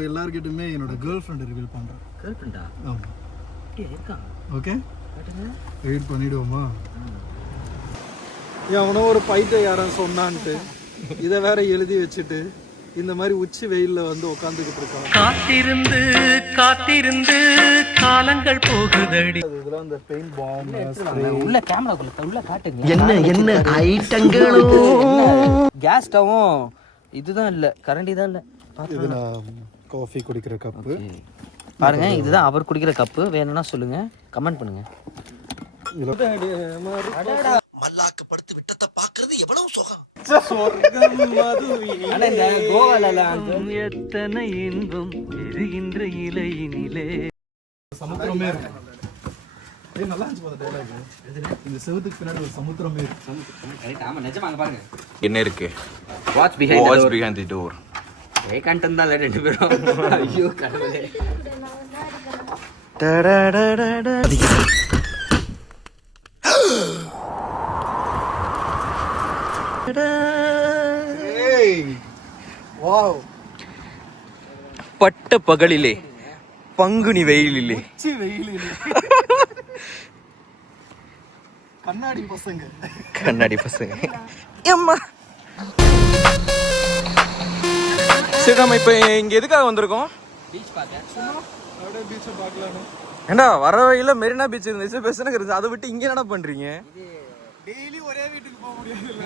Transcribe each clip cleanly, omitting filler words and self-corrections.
உங்க எல்லார்கிட்டயுமே என்னோட கேர்ள் ஃப்ரெண்ட் ரிவீல் பண்றேன். கேர்ள் ஃப்ரெண்டா? ஆமா. இருக்கா? ஓகே, காட்டுங்க. வெயிட் பண்ணிடுவோமா? அவனோ ஒரு பைத்தியம் சொன்னான்ட்டு இதை வேற எழுதி வச்சுட்டு இந்த மாதிரி உச்சி வெயில்ல வந்து உட்காந்துக்கிட்டு இருக்கான். காத்திருந்து காத்திருந்து காலங்கள் போகுதடி. இதெல்லாம் இந்த பெயிண்ட் பாம் உள்ள கேமராக்குள்ள உள்ள காட்டுங்க. என்ன ஐட்டங்களும் கேஸ் ஸ்டவும் இதுதான் இல்ல, கரண்டி தான் இல்ல. இது நான் காஃபி குடிக்கிற கப்பு பாருங்க, இதுதான் அவர் குடிக்கிற கப்பு. வேணும்னா சொல்லுங்க, கமெண்ட் பண்ணுங்க. மல்லாக்க படுத்து விட்டத்தை பாக்குறது எவ்வளவு சுகம். எத்தனை இன்பம் எரிகின்ற இலையினிலே. சமுத்திரமே இருக்கு. நல்லா இருந்துச்சு டயலாக். இந்த செவுத்துக்கு பின்னாடி ஒரு சமுத்திரமே இருக்கு. ஆமா நிஜமாங்க பாருங்க. என்ன இருக்கு? Watch behind the door. Content தான் ரெண்டு பேரும். ஐயோ கடவுளே. வாவ். பட்ட பகலிலே பங்குனி வெயிலிலே உச்சி வெயிலிலே கண்ணாடி பசங்க. அம்மா சரி, நம்ம இப்ப இங்க எதுக்காக வந்திருக்கோம்? பீச் பார்க்க. அப்படியே பீச்சை பார்க்கலாம்னு. ஏண்டா வர வழியில மெரினா பீச் இருந்துச்சு, பெருசுன்னு இருந்துச்சு. அதை விட்டு இங்க என்ன பண்றீங்க? டெய்லி ஒரே வீட்டுக்கு போக முடியாதுல்ல.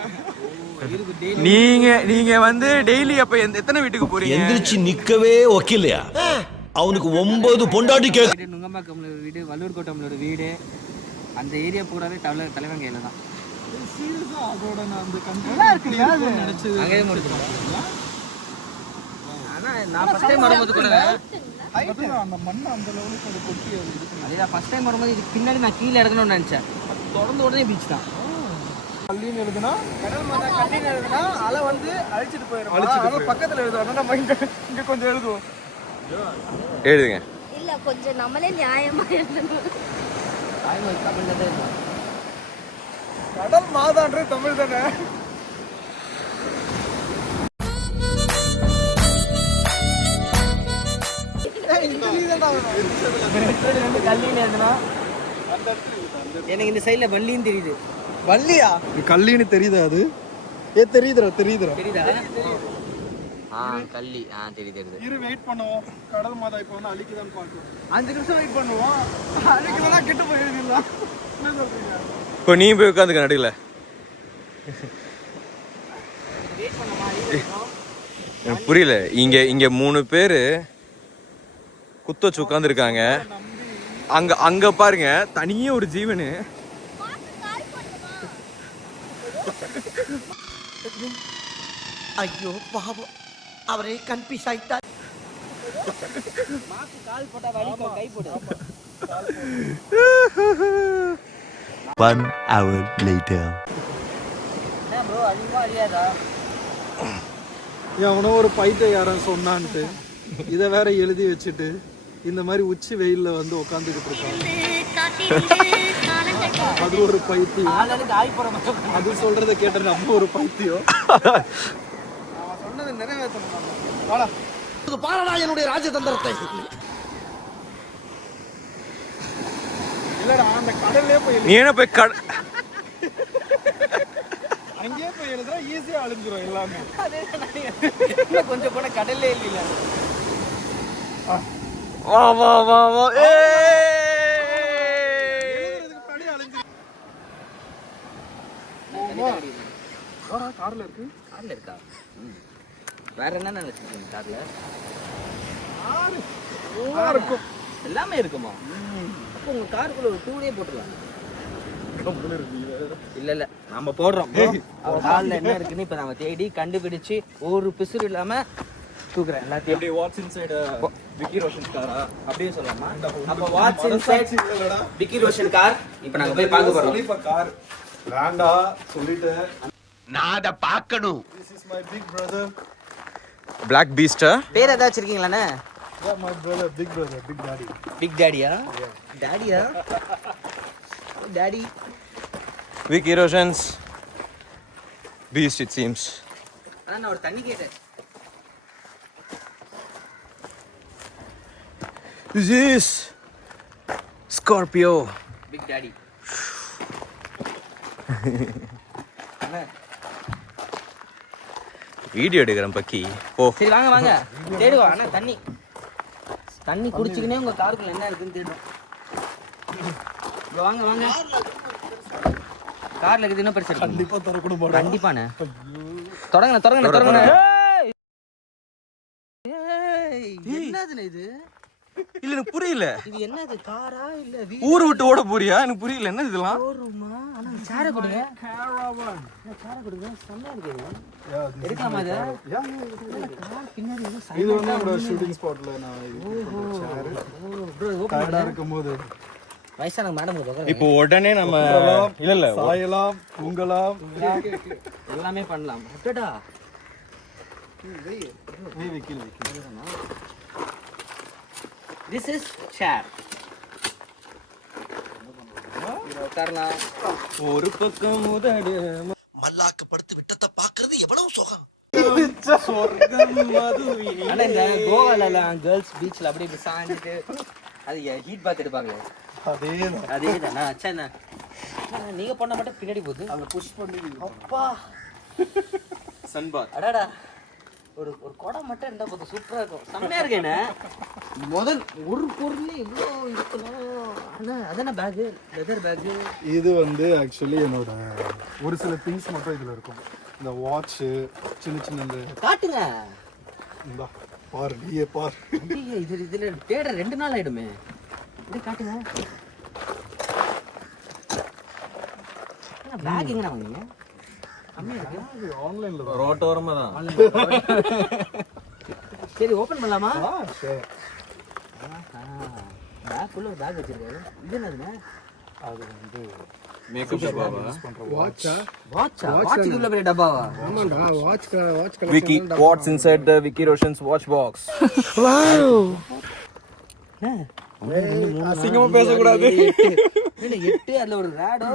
நீங்க வந்து டெய்லி அப்ப எத்தனை வீட்டுக்கு போறீங்க? எந்திரிச்சு நிக்கவே ஒக்கில்லையா? அவனுக்கு 9 பொண்டாட்டி கேக்கு. நுங்கம்பாக்கம்ல ஒரு வீடு, வள்ளூர் கோட்டம்ல ஒரு வீடு, அந்த ஏரியா பூராவே தலைவன் கையில தான். சீரியஸா அதோட நான் அந்த கண்ட்ரோல் நினைச்சது அங்கேயே முடிச்சிருக்கோம். ஆனா நான் ஃபர்ஸ்ட் டைம் வரும்போது கூட அந்த மண்ணை அந்த லெவலுக்கு அது கொட்டி அது இருக்கு. அதே ஃபர்ஸ்ட் டைம் வரும்போது இதுக்கு பின்னாடி நான் கீழே இறங்கணும்னு நினைச்சேன். தொடர்ந்து உடனே பீச் தான். கல்லின்னு எழுதுனா கடல் மாதா கல்லின்னு எழுதுனா அலை வந்து அழிச்சிட்டு போயிடும். அழிச்சிட்டு பக்கத்துல எழுதுவோம். நம்ம இங்க கொஞ்சம் எழுதுவோம். எழுதுங்க. இல்ல கொஞ்சம் நம்மளே நியாயமா எழுதணும். கடல் மாதான்றது தமிழ் தானே. எனக்கு இந்த சைடுல வள்ளின்னு தெரியுது. வள்ளியா? கல்லின்னு தெரியுதா? அது தெரியுதுடா. தெரியுதா? கள்ளி தெரியுது. இரு வெயிட் பண்ணுவோம். கடல் மாதா இப்போ வந்து அழிக்குதான்னு பார்க்கலாம். 5 நிமிஷம் வெயிட் பண்ணுவோம். அழிக்கலனா கெட்டு போய் எழுதிடலாம். என்ன சொல்றீங்க? இப்போ நீ போய் உட்காந்துக்க நடுல. எனக்கு புரியல. இங்க 3 பேரு குத்த வச்சு உட்காந்துருக்காங்க. அங்க பாருங்க, தனியே ஒரு ஜீவனு. ஐயோ பாவம், அவரே கன்ஃபியூஸ் ஆயிட்டார். கால் போட்டா வலிக்கும், கை போடு. 1 hour later. என்ன ப்ரோ அதிகமா அறியாதா? அவனோ ஒரு பைத்தியம் சொன்னான்ட்டு இதை வேற எழுதி வச்சுட்டு இந்த மாதிரி உச்சி வெயில்ல வந்து உட்காந்துக்கிட்டு இருக்கான். அது ஒரு பைத்தியம். அது சொல்றத கேட்ட நம்ம ஒரு பைத்தியம். சொன்னது நிறைவேற்றணும். பாரடா என்னுடைய ராஜதந்திரத்தை. இல்லடா, அந்த கடல்லே போய் நீ என்ன போய் அங்கேயே போய் எழுதுறா, ஈஸியா அழிஞ்சிரும் எல்லாமே. கொஞ்சம் கூட கடல்லே இல்ல. வா. கார்ல இருக்கு. கார்ல இருக்கா? வேற என்ன வச்சிருக்கீங்க கார்ல? இருக்கும். எல்லாமே இருக்குமா? அப்போ உங்க காருக்குள்ள ஒரு 2 டே போட்டுடலாம். இல்ல நம்ம போடுறோம். அவர் கார்ல என்ன இருக்குன்னு இப்ப நம்ம தேடி கண்டுபிடிச்சு ஒரு பிசுறு இல்லாம தூக்குறேன் எல்லாத்தையும். அப்படியே வாட்ஸ் இன்சைட் விக்கி ரோஷன் காரா அப்படியே சொல்லலாமா? அப்ப watts inside Vicky Roshan car இப்ப நாங்க போய் பார்க்க போறோம். இப்ப கார் வேண்டா சொல்லிட்டு நான் அத பார்க்கணும். This is my big brother. Black Beast. பேர் ஏதாவது வச்சிருக்கீங்களானே? Yeah, my brother, big daddy. Big டாடியா? டாடியா? Daddy. Vicky Roshan's Beast it seems. நான் ஒரு தண்ணி கேட்டேன். This is Scorpio. Big daddy. Video எடுக்கிறேன் பக்கி. ஓ சரி வாங்க வாங்க தேடுவா. அண்ணா தண்ணி தண்ணி குடிச்சுக்கினே உங்க காருக்குள்ள என்ன இருக்குன்னு தேடும். வாங்க வாங்க. கார்ல இருக்குது இன்னும் பெருசா இருக்கு. கண்டிப்பா தரக்கூட மாட்டோம். கண்டிப்பாண்ணே. தொடங்கண்ணே. என்னதுண்ணே இது? இல்ல எனக்கு புரியல. இது என்னது? காரா இல்ல ஊரு விட்டு ஓட போறியா? எனக்கு புரியல. என்ன இதெல்லாம்? ஷோரூமா? ஆனா சேர கொடுங்க. சேர கொடுங்க. செம்மயா இருக்கு. எடுக்கலாமா இது? கார் பின்னாடி ஏதோ இது வந்து நம்மளோட ஷூட்டிங் ஸ்பாட்ல நான் சேர் டயர்டா இருக்கும்போது வயசான மேடம் இப்போ உடனே நம்ம இல்ல சாயலாம் தூங்கலாம் எல்லாமே பண்ணலாம். அடடா. This is chair. உட்காரலாம். ஒரு பக்கம் முதடு மல்லாக்க படுத்து விட்டத்தை பாக்குறது எவ்வளவு சுகம். ஆனா இந்த கோவால எல்லாம் கேர்ள்ஸ் பீச்ல அப்படியே இப்படி சாஞ்சிட்டு அது ஹீட் பாத் எடுப்பாங்களே அதேதான். நான் அச்சா நீங்க பண்ண மட்டும் பின்னாடி போகுது. அவங்க புஷ் பண்ணி அப்பா சன்பாத். அடாடா. ஒரு ஒரு குடம் மட்டும் இருந்தா போதும். சூப்பரா இருக்கும். செம்மையா இருக்கேண்ணே. முதல் ஒரு பொருள் இவ்வளோ இருக்கணும். ஆனா அதான பேகு, லெதர் பேகு. இது வந்து ஆக்சுவலி என்னோட ஒரு சில திங்ஸ் மட்டும் இதுல இருக்கும். இந்த வாட்ச் சின்ன சின்ன இந்த காட்டுங்க. இந்தா பாரு நீயே பாரு. ஐயோ, இதுல தேட 2 நாள் ஆயிடுமே. இப்படி காட்டுங்க. பேக் எங்கண்ணா வாங்குனீங்க? கம்மியா இருக்கு. ஆன்லைன்ல ரோட்டோரமா தான். சரி ஓபன் பண்ணலாமா? சரி. பேக் ஃபுல்லா பேக் வச்சிருக்காரு. இது என்னதுங்க? அது வந்து மேக்கப் டப்பாவா? வாட்சா வாட்ச் உள்ள பெரிய டப்பாவா? ஆமாடா watch Vicky, what's inside the Vicky Roshan's watch box? அசிங்கமா பேசக்கூடாது. 8 அதுல ஒரு ரேடோ.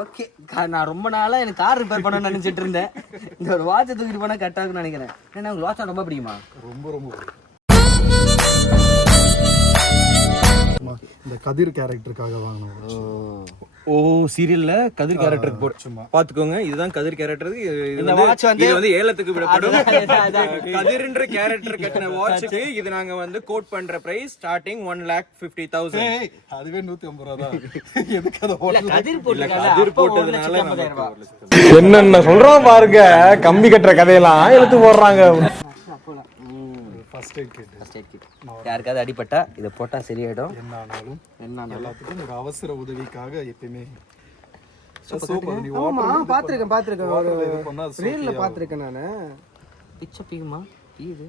ஓகே, நான் ரொம்ப நாளா எனக்கு கார் ரிப்பேர் பண்ணணும்னு நினைச்சிட்டு இருந்தேன். இந்த ஒரு வாட்சை தூக்கிட்டு போனா கரெக்டா இருக்கும்னு நினைக்கிறேன். ஏன்னா உங்களுக்கு வாட்ச் ரொம்ப பிடிக்குமா? ரொம்ப இந்த கதிர் கேரக்டருக்காக வாங்கினோம். ஓ சீரியல்ல கதிர் கேரக்டருக்கு போட்டு பாத்துக்கோங்க. இதுதான் கதிர் கேரக்டர். இந்த watch இது வந்து ஏலத்துக்கு விடப்படும். கதிர்ன்ற கேரக்டர் கட்டின வாட்சுக்கு இது நாங்க வந்து கோட் பண்ற பிரைஸ் ஸ்டார்டிங் 1,50,000. அதுவே 150 ரூபா தான். எதுக்கு அதை கதிர் போட்டு கதிர் போட்டதுனால என்னென்ன சொல்றோம் பாருங்க. கம்பி கட்டுற கதையெல்லாம் எடுத்து போடுறாங்க. First aid kit. யாருக்காவது அடிபட்டா இதை போட்டா சரியாயிடும். என்ன ஆனாலும் என்ன எல்லாத்துக்கும் ஒரு அவசர உதவிக்காக எப்பயுமே பாத்திருக்கேன் நானு. பிச்சை பீகுமா? இது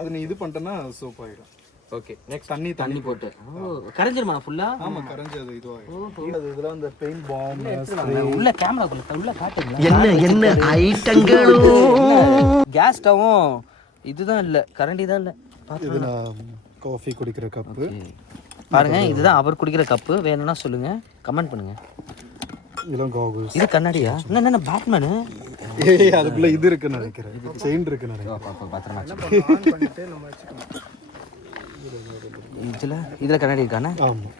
அது நீ இது பண்ணிட்டேன்னா சோப் ஆயிடும். ஓகே நெக்ஸ்ட் தண்ணி போட்டு கரைஞ்சிருமா ஃபுல்லா? ஆமா கரைஞ்சு அது இதுவாயிடும். அது இதெல்லாம் அந்த பெயிண்ட் பாம் உள்ள கேமராக்குள்ள உள்ள காட்டுங்க. என்ன ஐட்டங்களும் கேஸ் ஸ்டவும் இதுதான் இல்ல, கரண்டி தான் இல்ல. இது நான் காஃபி குடிக்கிற கப்பு பாருங்க. இதுதான் அவர் குடிக்கிற கப்பு. வேணும்னா சொல்லுங்க, கமெண்ட் பண்ணுங்க. இதெல்லாம் காகுல்ஸ். இது கண்ணாடியா? என்ன பேட்மேனு? ஏய் அதுக்குள்ள இது இருக்குன்னு நினைக்கிறேன். செயின் இருக்குன்னு நினைக்கிறேன். பாத்திரமா இதுல கண்ணாடி இருக்கானே? ஆமா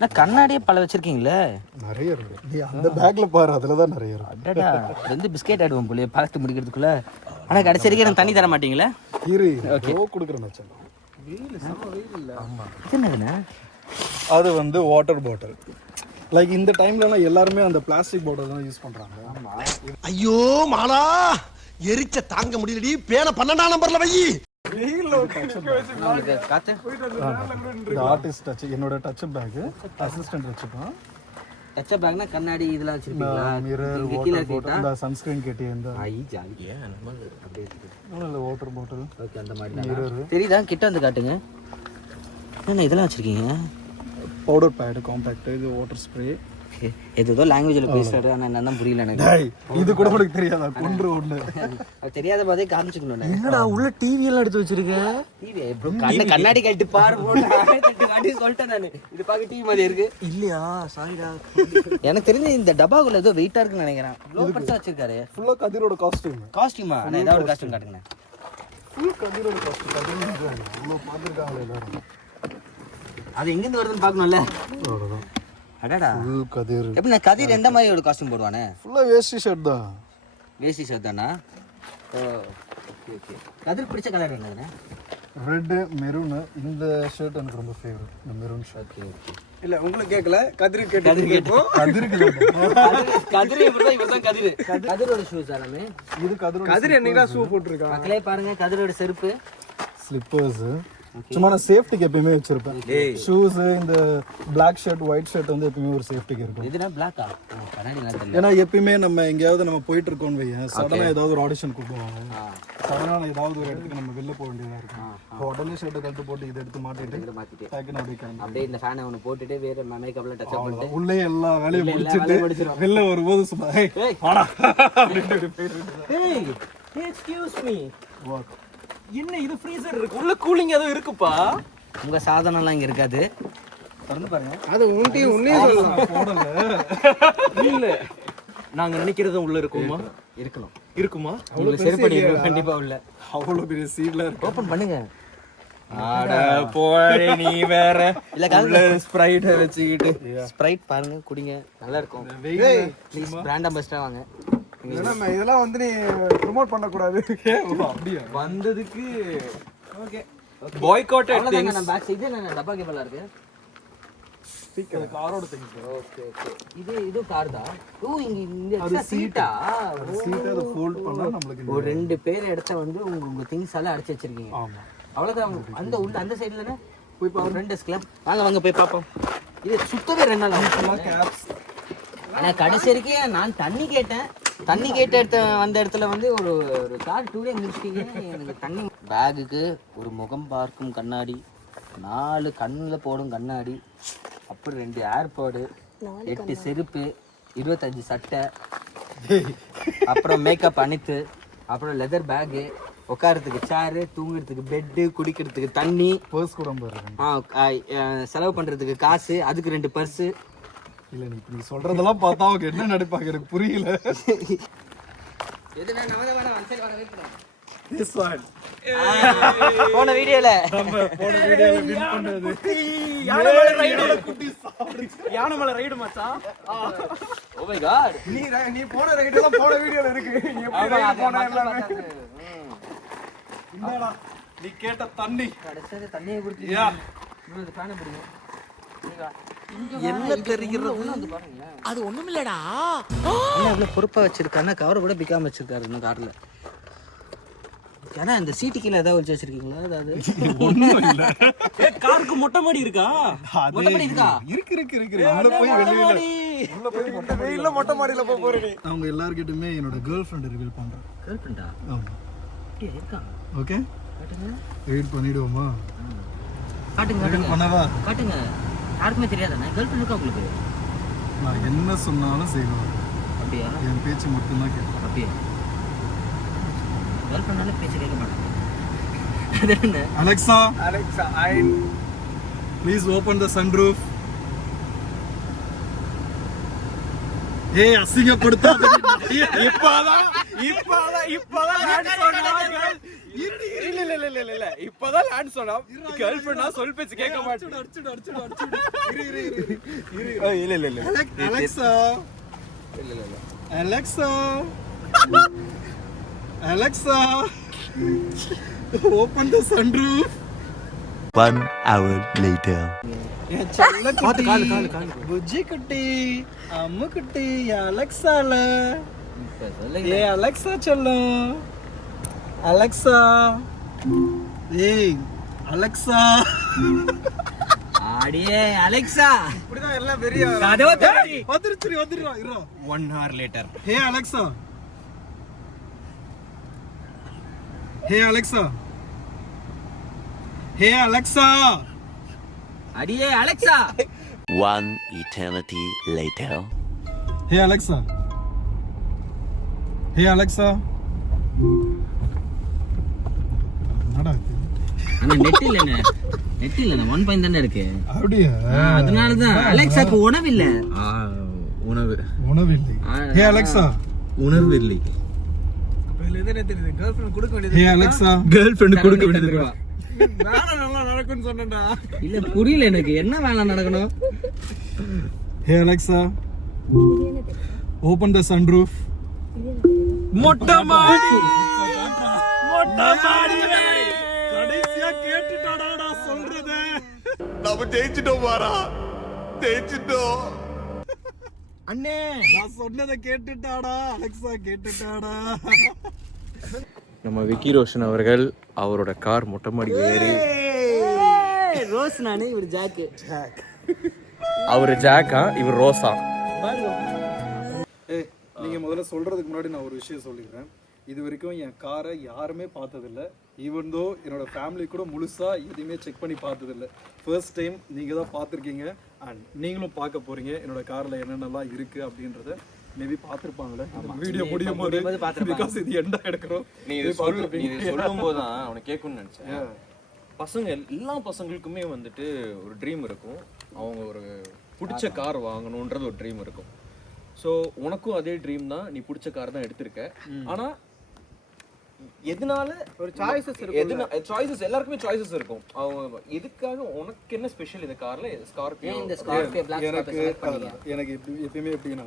நான் கண்ணாடியே பல வச்சிருக்கீங்களே. நிறைய இருக்கு. நீ அந்த பேக்ல பாரு, அதுலதான் நிறைய இருக்கு. அடடா, இது வந்து பிஸ்கெட் ஆடுவோம் போல பார்த்து முடிக்கிறதுக்குள்ள. ஆனா கடைசி வரைக்கும் எனக்கு தண்ணி தர மாட்டீங்களே. இரு ஓ குடுக்குறேன் மச்சான். ஆமா. இது என்னதுண்ணே? அது வந்து வாட்டர் பாட்டில். லைக் இந்த டைம்ல எல்லாருமே அந்த பிளாஸ்டிக் பாட்டில் தான் யூஸ் பண்றாங்க. ஐயோ மாலா எரிச்ச தாங்க முடியலடி. பேன 12ஆம் நம்பர்ல வை. காத்து இந்த ஆர்டிஸ்ட் டச் என்னோட டச் பேக் அசிஸ்டன்ட் வச்சுப்பான். டச் பேக்னா கண்ணாடி இதெல்லாம் வச்சிருப்பீங்களா? மிரர், கீழ வாட்டர் பாட்டில், இந்த சன்ஸ்கிரீன் கிட், இந்த ஐ ஜாலியா நம்ம அப்படியே இருக்கு. இல்ல வாட்டர் பாட்டில், ஓகே அந்த மாதிரி மிரர், தெரியுதா? கிட்ட வந்து காட்டுங்க. என்ன இதெல்லாம் வச்சிருக்கீங்க? பவுடர் பேட், காம்பாக்ட், இது வாட்டர் ஸ்ப்ரே. ஏதோ லாங்குவேஜ்ல பேசுறாரு, ஆனா என்னன்னு புரியல எனக்கு. இது கூட உனக்கு தெரியாதா? கொன்று ஒண்ணு அது தெரியாத போதே காமிச்சுக்கணும். என்னடா உள்ள டிவி எல்லாம் எடுத்து வச்சிருக்க? டிவி ப்ரோ, கண்ணாடி கழட்டி பாரு போடு. வாடி சொல்லிட்டேன் நானு. இது பாக்க டிவி மாதிரி இருக்கு. இல்லையா? சாரிடா. எனக்கு தெரிஞ்ச இந்த டப்பாக்குள்ள ஏதோ வெயிட்டா இருக்குன்னு நினைக்கிறேன். லோ பட்சா வச்சிருக்காரு. ஃபுல்லா கதிரோட காஸ்டியூம். காஸ்டியூமா? நான் ஏதாவது ஒரு காஸ்டியூம் காட்டுங்க. ஃபுல் கதிரோட காஸ்ட் கதிர் அவ்வளோ பார்த்துருக்காங்களே எல்லாரும். அது எங்கேருந்து வருதுன்னு பார்க்கணும்ல. அவ்வளோதான் அடாடா ஃபுல் கதிர். எப்படி நான் கதிர் எந்த மாதிரி ஒரு காஸ்டியூம் போடுவானே? ஃபுல்லாக வேஷ்டி ஷர்ட் தான். வேஷ்டி ஷர்ட் தானா? ஓ ஓகே ஓகே. கதிர் பிடிச்ச கலர் என்னதுண்ணே? Red maroon. இந்த ஷர்ட் எனக்கு ரொம்ப ஃபேவரட், இந்த மெரூன் ஷர்ட். Okay okay. இல்ல உங்களுக்கு கேட்கல, கதிர் கேட்டோம். கதிருக்கு கதிர் இவர்தான் கதிர். கதிரோட ஷூஸ் எல்லாமே. இது கதிரோட கதிர் என்னைக்கு ஷூ போட்டிருக்காங்க. மக்களே பாருங்க கதிரோட செருப்பு. ஸ்லிப்பர்ஸ். சும்மா நான் சேஃப்டிக்கு எப்பயுமே வச்சிருப்பேன். ஷூஸ், இந்த பிளாக் ஷர்ட் ஒயிட் ஷர்ட் வந்து எப்பயுமே ஒரு சேஃப்டிக்கு இருக்கும். இதுனா பிளாக்கா? கண்ணாடி எல்லாம் தெரியல. ஏன்னா எப்பயுமே நம்ம எங்கேயாவது நம்ம போயிட்டு இருக்கோம்னு வையேன், சடனாக ஏதாவது ஒரு ஆடிஷன் கூப்பிடுவாங்க, சடனாக ஏதாவது ஒரு இடத்துக்கு நம்ம வெளில போக வேண்டியதாக இருக்கும். உடனே ஷர்ட்டை கழட்டு போட்டு இதை எடுத்து மாட்டிட்டு டக்குன்னு அப்படியே கிளம்பி அப்படியே இந்த ஃபேனை ஒன்று போட்டுட்டு வேற மேக்கப்ல டச் அப் பண்ணிட்டு உள்ளே எல்லா வேலையும் முடிச்சுட்டு வெளில வரும்போது சும்மா வாடா அப்படின்ட்டு போயிட்டு. எக்ஸ்கியூஸ் மீ, என்ன இது ஃப்ரீசர் இருக்கு, உள்ள கூலிங் ஏதோ இருக்குப்பா. உங்க சாதனம்லாம் இங்க இருக்காது. திறந்து பாருங்க. அது உன்னே சொல்லலாம். போடல இல்ல நாங்க நினைக்கிறது உள்ள இருக்குமா? இருக்கணும். இருக்குமா? உங்களுக்கு செருப்படி கண்டிப்பா உள்ள. அவ்வளோ பெரிய சீட்ல இருக்கு. ஓபன் பண்ணுங்க. ஆட போறே நீ வேற. இல்ல உள்ள ஸ்ப்ரைட் வச்சுக்கிட்டு. ஸ்ப்ரைட் பாருங்க, குடிங்க, நல்லா இருக்கும். ப்ளீஸ் பிராண்ட் அம்பாசிடர் வாங்க. இதெல்லாம் வந்து நீ ப்ரோமோட் பண்ண கூடாது. அப்படியா? வந்ததுக்கு ஓகே. பாய்காட் அட் அவ்வளவுதாங்க. நம்ம பேக் சைடு என்ன டப்பா கேபிளா இருக்கு. காரோட திங்ஸ். Okay okay. இது கார் தான். ஓ இங்க இந்த எக்ஸ்ட்ரா சீட்டா? சீட்டை அதை ஃபோல்ட் பண்ணா நம்மளுக்கு ஒரு 2 பேர் இடத்த வந்து உங்க திங்ஸ் எல்லாம் அடிச்சு வச்சிருக்கீங்க. ஆமா. அவ்வளவுதான். அந்த உள்ள அந்த சைடுல தானே போய் பாப்போம். ஃப்ரண்ட் டெஸ்க்ல வாங்க போய் பாப்போம். இது சுத்தவே 2 நாள் ஆகும். கேப்ஸ். ஆனா கடைசி வரைக்கும் நான் தண்ணி கேட்டேன். தண்ணி கேட்ட வந்த இடத்துல வந்து ஒரு கார் 2 டே முடிச்சிட்டீங்க. எனக்கு தண்ணி. பேகுக்கு ஒரு முகம் பார்க்கும் கண்ணாடி, 4 கண்ணில் போடும் கண்ணாடி, அப்புறம் 2 ஏர்போர்டு, 8 செருப்பு, 25 சட்டை, அப்புறம் மேக்கப் அனைத்து, அப்புறம் லெதர் பேகு, உட்காரத்துக்கு சேரு, தூங்குறதுக்கு பெட்டு, குடிக்கிறதுக்கு தண்ணி, பர்ஸ் கூட பாருங்க. செலவு பண்ணுறதுக்கு காசு, அதுக்கு 2 பர்ஸு. இல்ல நீ சொல்றதெல்லாம் பார்த்தா அவங்க என்ன நடிப்பாங்க எனக்கு புரியல. This one. போன வீடியோல போன வீடியோல வின் பண்ணது யானமலை ரைடோட குட்டி யானமலை ரைடு மச்சான். Oh my god. நீ போன ரைட் எல்லாம் போன வீடியோல இருக்கு. நீ எப்படி ரைட் போன எல்லாமே. என்னடா நீ கேட்ட தண்ணி கடைசியா தண்ணியை குடிச்சு இந்த ஃபேனை பிடிங்க. என்ன தெரிகிறது? அது ஒண்ணுமில்லடா. அவ்வளவு பொறுப்பா வச்சிருக்காருன்னா கவரை கூட பிக்காம வச்சிருக்காரு இந்த கார்ல. ஏன்னா இந்த சீட்டு கீழே ஏதாவது வச்சு வச்சிருக்கீங்களா? அதாவது ஒண்ணும் இல்ல. காருக்கு மொட்டை மாடி இருக்கா? மொட்டை மாடி இருக்கா? இருக்கு. உள்ள போய் வெளியில வெயில்ல மொட்டை மாடியில போறேன். அவங்க எல்லார்கிட்டயுமே என்னோட கேர்ள் ஃப்ரெண்ட் ரிவீல் பண்றேன். கேர்ள் ஃப்ரெண்டா? ஆமா. அப்படியே இருக்கா? ஓகே காட்டுங்க. ரிவீல் பண்ணிடுவோமா? காட்டுங்க. பண்ணவா? காட்டுங்க. யாருக்குமே தெரியாதானே கேர்ள் ஃப்ரெண்ட் இருக்கா உங்களுக்கு? நான் என்ன சொன்னாலும் செய்வாங்க. அப்படியா? என் பேச்சு மட்டும்தான் கேட்பேன். அப்படியா? கேர்ள் ஃப்ரெண்டால பேச்சு கேட்க மாட்டாங்க. அது என்ன? Alexa I please open the sunroof. ஏய் அசிங்கப்படுத்தாத. இப்பதான் லேண்ட் சொன்னா இல்ல இப்பதான் லேண்ட் சொன்னா கேர்ள் ஃப்ரெண்டா சொல் பேச்சு கேட்க மாட்டேன். இல்ல Alexa Alexa Alexa open the sunroof. 1 hour later. என் செல்ல குட்டி புஜ்ஜி குட்டி அம்மு குட்டி அலெக்சால. ஏ அலெக்சா சொல்லும். அலெக்சா ஏய் அலெக்சா. அடியே அலெக்சா. இப்படிதான் எல்லாம் பெரிய கதவை தட்டி. வந்துருடா இரு. 1 hour later. ஹே அலெக்சா. ஹே அலெக்சா. ஹே அலெக்சா. அடியே அலெக்சா. 1 eternity later. ஹே அலெக்சா. ஹே அலெக்சா. என்னடா இது? ஆனா நெட் இல்லங்க. நெட் இல்ல. 1 பாயிண்ட் தானே இருக்கு. அப்படியே அதனால தான் அலெக்சாக்கு உணவு இல்ல. உணவு உணவில்லை. ஹே அலெக்சா. உணர்வு இல்லை. இதுல எது தெரியுது கேர்ள் ஃப்ரெண்ட் கொடுக்க ஹே வேண்டியது அலெக்சா கேர்ள் ஃப்ரெண்ட் கொடுக்க வேண்டியது இருக்கா? வேலை நல்லா நடக்கும்னு சொன்னேன்டா. இல்ல புரியல எனக்கு என்ன வேலை நடக்கணும். ஹே அலெக்சா ஓபன் த சன்ரூஃப். மொட்டை மாடி கடைசியா கேட்டுட்டாடா நான் சொல்றதே. நம்ம ஜெயிச்சிட்டோம் பாரா, ஜெயிச்சிட்டோம். அண்ணே நான் சொன்னதை கேட்டுட்டாடா அலெக்சா, கேட்டுட்டாடா. நம்ம விக்கி ரோஷன் அவர்கள் அவரோட கார் மொட்டை மாடி ஏறி, ரோஸ் நானே இவர் ஜாக்கு. அவர் ஜாக்கா இவர் ரோஸா. ஏய் நீங்க முதல்ல சொல்றதுக்கு முன்னாடி நான் ஒரு விஷயம் சொல்லிடுறேன். இது வரைக்கும் என் காரை யாருமே பார்த்ததில்ல. ஈவன் தோ என்னோட ஃபேமிலி கூட முழுசா எதுவுமே செக் பண்ணி பார்த்ததில்ல. ஃபர்ஸ்ட் டைம் நீங்க தான் பார்த்துருக்கீங்க அண்ட் நீங்களும் பார்க்க போறீங்க என்னோட கார்ல என்னென்னலாம் இருக்கு அப்படின்றத. மேபி பார்த்துருப்பாங்களே வீடியோ முடியும் போது, பிகாஸ் இது எண்டா எடுக்கிறோம். நீ இது சொல்லும் போது தான் அவனை கேட்கணும்னு நினைச்சேன். பசங்க எல்லா பசங்களுக்குமே வந்துட்டு ஒரு ட்ரீம் இருக்கும். அவங்க ஒரு பிடிச்ச கார் வாங்கணுன்றது ஒரு ட்ரீம் இருக்கும். ஸோ உனக்கும் அதே ட்ரீம் தான், நீ பிடிச்ச கார் தான் எடுத்திருக்க. ஆனா எதனால ஒரு சாய்ஸஸ் இருக்கு. சாய்ஸஸ் எல்லாருக்குமே சாய்ஸஸ் இருக்கும். அவங்க எதுக்காக உனக்கு என்ன ஸ்பெஷல் இந்த கார்ல? ஸ்கார்பியோ. இந்த ஸ்கார்பியோ பிளாக் ஸ்கார்பியோ செலக்ட் பண்ணீங்க? எனக்கு எப்பயுமே எப்படின்னா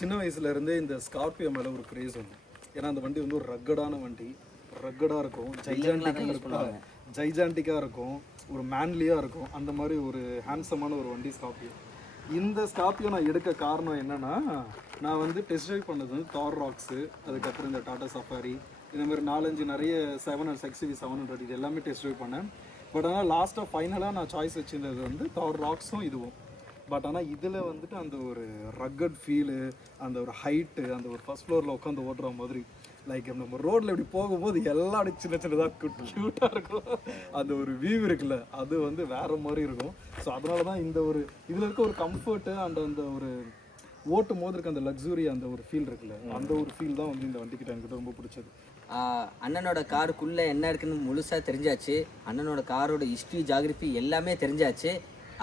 சின்ன வயசுல இருந்தே இந்த ஸ்கார்பியோ மேல ஒரு கிரேஸ் உண்டு. ஏன்னா அந்த வண்டி வந்து ஒரு ரக்கடான வண்டி, ரக்கடா இருக்கும், ஜைஜாண்டிக்கா இருக்கும், ஒரு மேன்லியா இருக்கும். அந்த மாதிரி ஒரு ஹேண்ட்ஸமான ஒரு வண்டி ஸ்கார்பியோ. இந்த ஸ்கார்பியோ நான் எடுக்க காரணம் என்னன்னா, நான் வந்து டெஸ்ட் ட்ரைவ் பண்ணது வந்து தார் ராக்ஸு, அதுக்கப்புறம் இந்த டாடா சஃபாரி, இந்த மாதிரி 4-5 நிறைய 700 XUV 700 இது எல்லாமே டெஸ்ட் ட்ரைவ் பண்ணேன். பட் ஆனால் லாஸ்ட்டாக ஃபைனலாக நான் சாய்ஸ் வச்சிருந்தது வந்து தார் ராக்ஸும் இதுவும். பட் ஆனால் இதில் வந்துட்டு அந்த ஒரு ரக்கட் ஃபீலு, அந்த ஒரு ஹைட்டு, அந்த ஒரு ஃபர்ஸ்ட் ஃப்ளோரில் உட்காந்து ஓடுற மாதிரி, லைக் நம்ம ரோட்டில் இப்படி போகும்போது எல்லாம் அப்படி சின்ன சின்னதாக க்யூட்டாக இருக்கும். அந்த ஒரு வியூ இருக்குல்ல, அது வந்து வேறு மாதிரி இருக்கும். ஸோ அதனால தான் இந்த ஒரு இதில் இருக்க ஒரு கம்ஃபர்ட்டு அண்ட் அந்த ஒரு ஓட்டும் போது இருக்க அந்த லக்ஸுரி, அந்த ஒரு ஃபீல் இருக்குல்ல, அந்த ஒரு ஃபீல் தான் வந்து இந்த வண்டிக்கிட்ட எனக்கு ரொம்ப பிடிச்சது. அண்ணனோட காருக்குள்ளே என்ன இருக்குன்னு முழுசாக தெரிஞ்சாச்சு. அண்ணனோட காரோட ஹிஸ்ட்ரி, ஜாகிரபி எல்லாமே தெரிஞ்சாச்சு.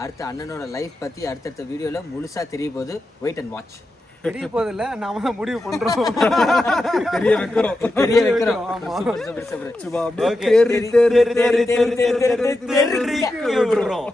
அடுத்து அண்ணனோட லைஃப் பற்றி அடுத்தடுத்த வீடியோவில் முழுசாக தெரிய போகுது. Wait and watch. தெரிய போதில்ல, நாம தான் முடிவு பண்றோம். பெரிய வைக்கிறோம். விடுறோம்.